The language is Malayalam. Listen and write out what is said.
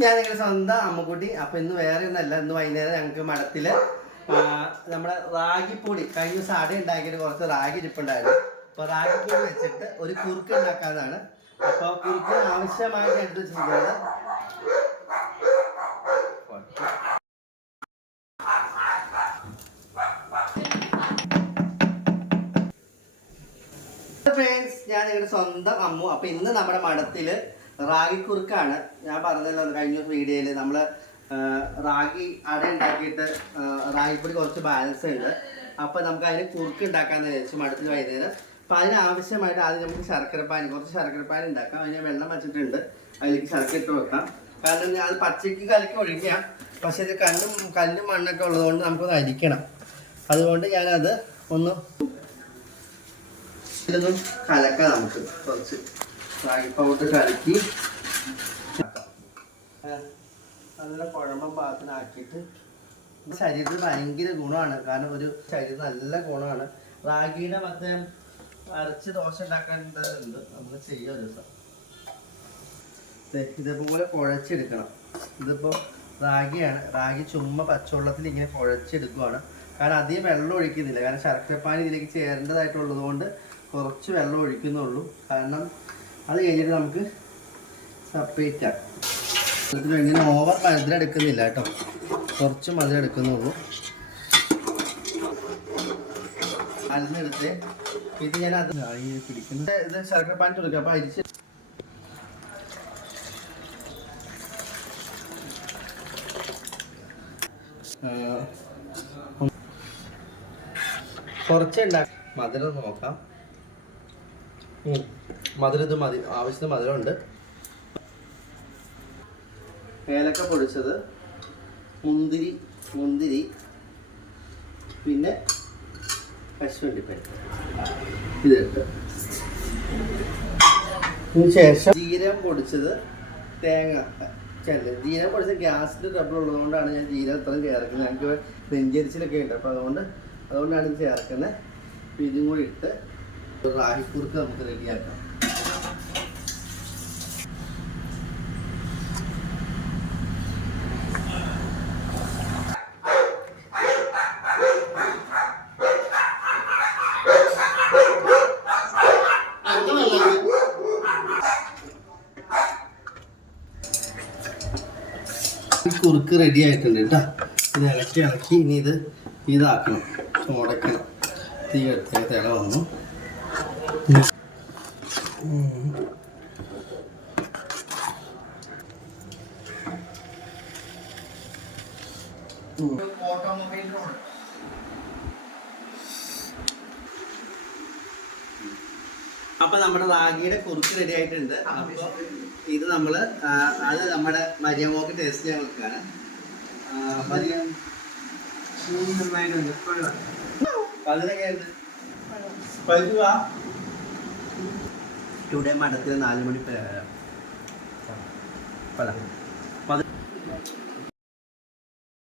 ഞാൻ നിങ്ങളുടെ സ്വന്തം അമ്മക്കുട്ടി. അപ്പൊ ഇന്ന് വേറെ ഒന്നല്ല ഇന്ന് വൈകുന്നേരം ഞങ്ങൾക്ക് മഠത്തിൽ നമ്മുടെ റാഗിപ്പൊടി. കഴിഞ്ഞ ദിവസം അട ഉണ്ടാക്കിയിട്ട് കുറച്ച് റാഗി ഇരിപ്പുണ്ടായിരുന്നു. അപ്പൊ റാഗിപ്പൊടി വെച്ചിട്ട് ഒരു കുറുക്ക് ഉണ്ടാക്കാതാണ് അപ്പൊ കുറുക്ക് ആവശ്യമായിട്ട് എടുത്ത് വെച്ചിരിക്കുന്നത്. ഫ്രണ്ട്സ് ഞാൻ നിങ്ങളുടെ സ്വന്തം അമ്മു. അപ്പൊ ഇന്ന് നമ്മുടെ മഠത്തിൽ റാഗി കുറുക്കാണ്. ഞാൻ പറഞ്ഞല്ലോ കഴിഞ്ഞ വീഡിയോയിൽ നമ്മൾ ആ, റാഗി അട ഉണ്ടാക്കിയിട്ട് റാഗിപ്പൊടി കുറച്ച് ബാലൻസ് ഉണ്ട്. അപ്പൊ നമുക്ക് അതിന് കുറുക്ക് ഉണ്ടാക്കാന്ന് വിചാരിച്ചു മടുത്തിൽ വൈകുന്നേരം. അപ്പൊ അതിന് ആവശ്യമായിട്ട് ആദ്യം നമുക്ക് ശർക്കരപ്പാനി കുറച്ച് ശർക്കരപ്പാനി ഉണ്ടാക്കാം. അതിന് വെള്ളം വെച്ചിട്ടുണ്ട്. അതിലേക്ക് ശർക്കര ഇട്ട് വെക്കാം കാരണം അത് പച്ചയ്ക്ക് കലക്കി ഒഴിക്കാം. പക്ഷെ ഇത് കല്ലും കല്ലും മണ്ണൊക്കെ ഉള്ളതുകൊണ്ട് നമുക്കൊന്ന് അരിക്കണം. അതുകൊണ്ട് ഞാനത് ഒന്ന് ഇതൊന്നും കലക്കാം നമുക്ക് കുറച്ച്. റാഗി പൗഡർ കലക്കി. നല്ല കുഴമ്പം പാകത്തിനാക്കിയിട്ട് ശരീരത്തിന് ഭയങ്കര ഗുണമാണ്. കാരണം ഒരു ശരീരം നല്ല ഗുണമാണ്. റാഗിയുടെ മറ്റേ അരച്ച് ദോശ ഉണ്ടാക്കേണ്ടതുണ്ട് നമ്മൾ ചെയ്യാം ദിവസം. ഇതേപോലെ കുഴച്ചെടുക്കണം. ഇതിപ്പോൾ റാഗിയാണ്. റാഗി ചുമ്മാ പച്ചവെള്ളത്തിൽ ഇങ്ങനെ കുഴച്ചെടുക്കുവാണ്. കാരണം അധികം വെള്ളം ഒഴിക്കുന്നില്ല. കാരണം ശർക്കരപ്പാനി ഇതിലേക്ക് ചേരേണ്ടതായിട്ടുള്ളത് കുറച്ച് വെള്ളം ഒഴിക്കുന്നുള്ളൂ. കാരണം അത് കഴിഞ്ഞിട്ട് നമുക്ക് സെപ്പറേറ്റ് ആക്കാം. ഇങ്ങനെ ഓവർ മധുരം എടുക്കുന്നില്ല കേട്ടോ. കുറച്ച് മധുരം എടുക്കുന്നുള്ളൂ. അല്ലെടുത്ത് ഇത് ഞാൻ അത് പിടിക്കുന്നത് ഇത് ശർക്കര പാൻ കൊടുക്കുക അപ്പോൾ അരിച്ച് കുറച്ച് ഉണ്ടാക്കാം. മധുരം നോക്കാം. മധുരം ഇത് മതി ആവശ്യത്തിന് മധുരമുണ്ട്. ഏലക്ക പൊടിച്ചത് മുന്തിരി മുന്തിരി പിന്നെ കശുവണ്ടിപ്പരിപ്പ് ഇതിട്ട്. ശേഷം ജീരകം പൊടിച്ചത് തേങ്ങ. ചെല്ല ജീരകം പൊടിച്ചത് ഗ്യാസിന്റെ ട്രബിൾ ഉള്ളതുകൊണ്ടാണ് ഞാൻ ജീരകം ഇത്രയും ചേർക്കുന്നത്. ഞങ്ങൾക്ക് നെഞ്ചരിച്ചിലൊക്കെ ഉണ്ട്. അപ്പോൾ അതുകൊണ്ട് അതുകൊണ്ടാണ് ചേർക്കുന്നത് ഇതും കൂടി ഇട്ട് ഒരു റാഹിക്കുറുക്ക് നമുക്ക് റെഡിയാക്കാം. കുറുക്ക് റെഡി ആയിട്ടുണ്ട് കേട്ടോ. ഇത് ഇളക്കി ഇളക്കി ഇനി ഇത് ഇതാക്കണം മുടക്കണം തീ എടുത്തേക്ക് തിള വന്നു. അപ്പൊ നമ്മുടെ റാഗിയുടെ കുറുക്ക് റെഡി ആയിട്ടുണ്ട്. അപ്പൊ ഇത് നമ്മൾ അത് നമ്മുടെ മരിയമോക്ക് ടേസ്റ്റ് ചെയ്യാൻ വെക്കാണ്. ആ, ഇവിടെ മഠത്തിൽ നാല് മണി പല പതി